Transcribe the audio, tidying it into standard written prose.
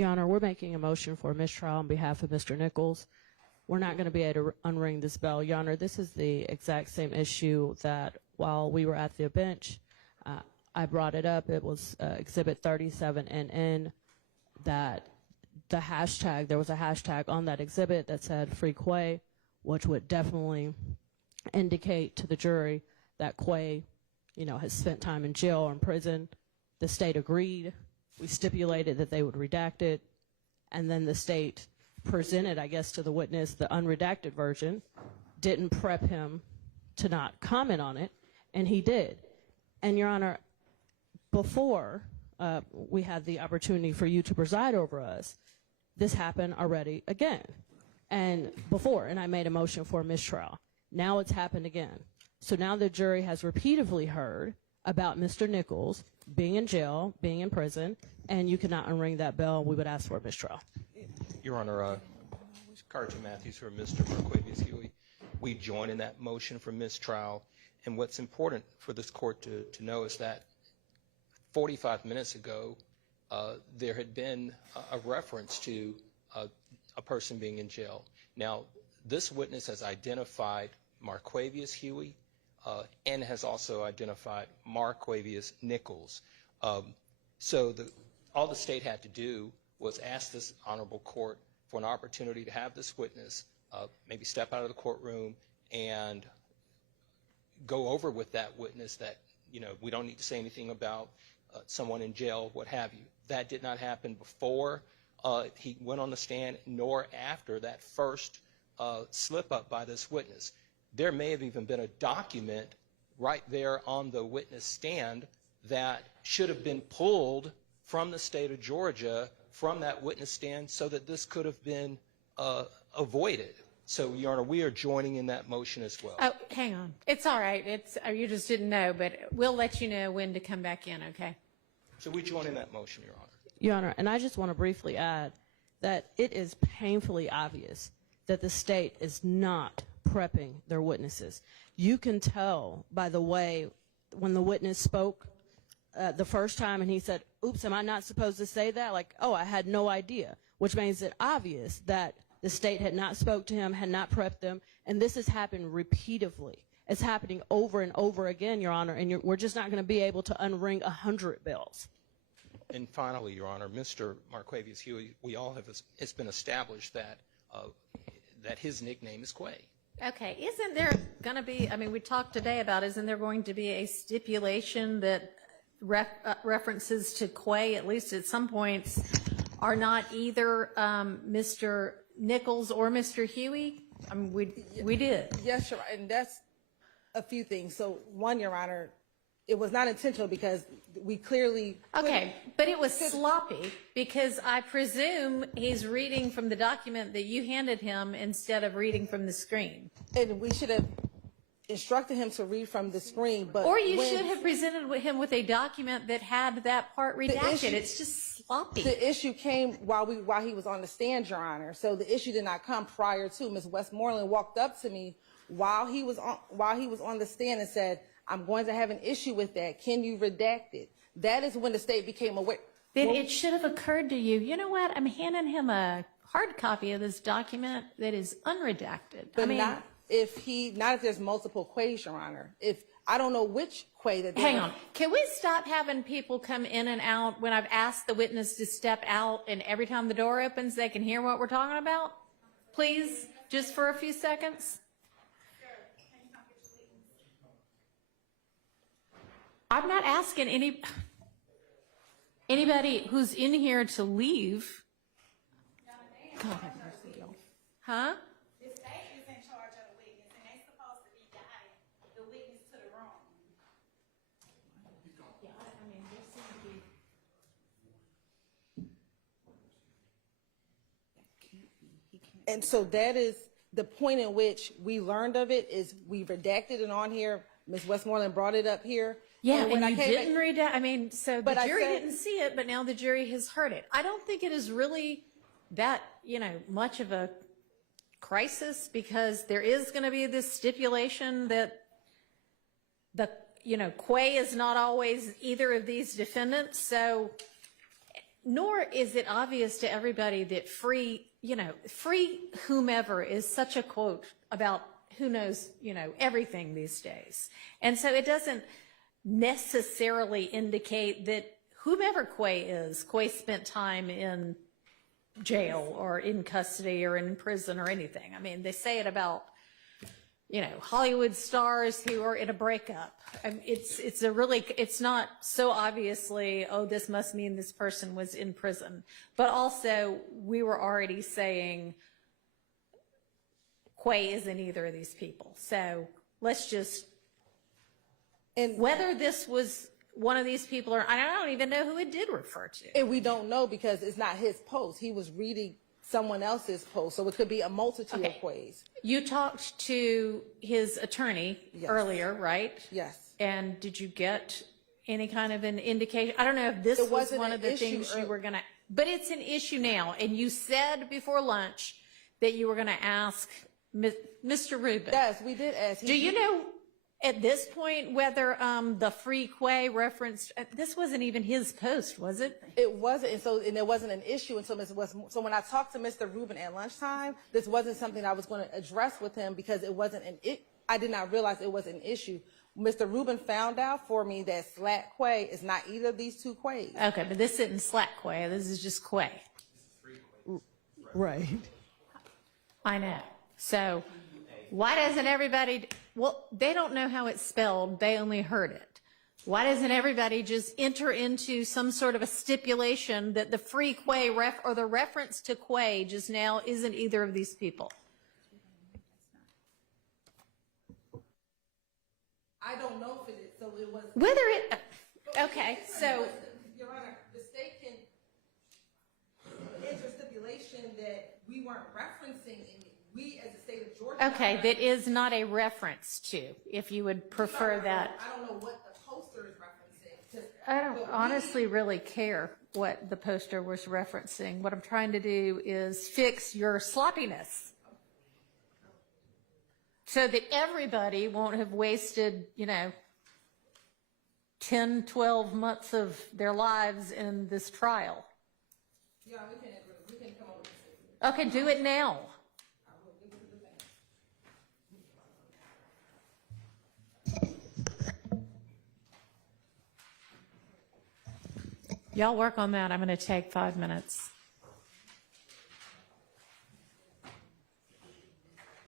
Your Honor, we're making a motion for a mistrial on behalf of Mr. Nichols. We're not going to be able to unring this bell. Your Honor, this is the exact same issue that while we were at the bench, I brought it up. It was Exhibit 37NN that the hashtag, there was a hashtag on that exhibit that said free Quay, which would definitely indicate to the jury that Quay, you know, has spent time in jail or in prison. The state agreed. We stipulated that they would redact it. And then the state presented, I guess, to the witness the unredacted version, didn't prep him to not comment on it, and he did. And, Your Honor, before we had the opportunity for you to preside over us, this happened already again. And before, and I made a motion for a mistrial. Now it's happened again. So now the jury has repeatedly heard about Mr. Nichols being in jail, being in prison, and you cannot unring that bell. We would ask for a mistrial. Your Honor, Carter Matthews for Mr. Marquavius Huey. We join in that motion for mistrial. And what's important for this court to know is that 45 minutes ago, there had been a reference to a person being in jail. Now, this witness has identified Marquavius Huey and has also identified Marquavius Nichols. So all the state had to do was ask this honorable court for an opportunity to have this witness maybe step out of the courtroom and go over with that witness that, you know, we don't need to say anything about someone in jail, what have you. That did not happen before he went on the stand, nor after that first slip up by this witness. There may have even been a document right there on the witness stand that should have been pulled from the state of Georgia from that witness stand so that this could have been avoided. So, Your Honor, we are joining in that motion as well. Oh, hang on. It's all right. You just didn't know, but we'll let you know when to come back in, okay? So we join in that motion, Your Honor. Your Honor, and I just want to briefly add that it is painfully obvious that the state is not prepping their witnesses. You can tell by the way when the witness spoke the first time and he said, oops, am I not supposed to say that? Like, oh, I had no idea, which makes it obvious that the state had not spoke to him, had not prepped them, and this has happened repeatedly. It's happening over and over again, Your Honor, and we're just not going to be able to unring 100 bells. And finally, Your Honor, Mr. Marquavius Huey, we all have, it's been established that that his nickname is Quay. Okay, isn't there going to be, I mean, we talked today about, isn't there going to be a stipulation that references to Quay, at least at some points, are not either Mr. Nichols or Mr. Huey? I mean, we did. Yes, Your Honor, and that's a few things. So, one, Your Honor, it was not intentional because we clearly... Okay, but it was sloppy because I presume he's reading from the document that you handed him instead of reading from the screen. And we should have instructed him to read from the screen, but... Or you should have presented him with a document that had that part redacted. It's just sloppy. The issue came while he was on the stand, Your Honor. So the issue did not come prior to. Ms. Westmoreland walked up to me while he was on the stand and said, I'm going to have an issue with that. Can you redact it? That is when the state became aware. Then it should have occurred to you, you know what, I'm handing him a hard copy of this document that is unredacted. But not if there's multiple Quays, Your Honor. If I don't know which Quay that. Hang on. Can we stop having people come in and out when I've asked the witness to step out and every time the door opens they can hear what we're talking about? Please, just for a few seconds. I'm not asking anybody who's in here to leave. God have mercy, y'all. Huh? The state is in charge of the witness, and they're supposed to be guiding the witness to the wrong. Yeah, I mean, there seems to be. And so that is the point in which we learned of it is we redacted it on here. Ms. Westmoreland brought it up here. Yeah, and you didn't read it. I mean, so the jury didn't see it, but now the jury has heard it. I don't think it is really that, much of a crisis because there is going to be this stipulation that Quay is not always either of these defendants. So nor is it obvious to everybody that free whomever is such a quote about who knows, everything these days. And so it doesn't necessarily indicate that whomever Quay is, Quay spent time in jail or in custody or in prison or anything. I mean, they say it about, Hollywood stars who are in a breakup. I mean, it's not so obviously, oh, this must mean this person was in prison. But also, we were already saying Quay isn't either of these people. So let's just, And whether this was one of these people or, I don't even know who it did refer to. And we don't know because it's not his post. He was reading someone else's post. So it could be a multitude of ways. You talked to his attorney earlier, right? Yes. And did you get any kind of an indication? I don't know if this was wasn't one an of the issue things you were going to, but it's an issue now. And you said before lunch that you were going to ask Mr. Rubin. Yes, we did ask. Do you know at this point whether the free Quay referenced, this wasn't even his post, was it? It wasn't, and it wasn't an issue until Ms. West. So when I talked to Mr. Rubin at lunchtime, this wasn't something I was going to address with him because it wasn't I did not realize it was an issue. Mr. Rubin found out for me that Slat Quay is not either of these two Quays. Okay, but this isn't Slat Quay. This is just Quay. Right. I know. So why doesn't everybody, well, they don't know how it's spelled. They only heard it. Why doesn't everybody just enter into some sort of a stipulation that the free Quay or the reference to Quay just now isn't either of these people? I don't know if it is. So it was. Whether it, okay, so. Your Honor, the state can enter stipulation that we weren't referencing we as the state of Georgia. Okay, that is not a reference to, if you would prefer that. I don't know what the poster is referencing. I don't honestly really care what the poster was referencing. What I'm trying to do is fix your sloppiness so that everybody won't have wasted, 10, 12 months of their lives in this trial. Yeah, we can come up with this. Okay, do it now. Y'all work on that. I'm going to take 5 minutes.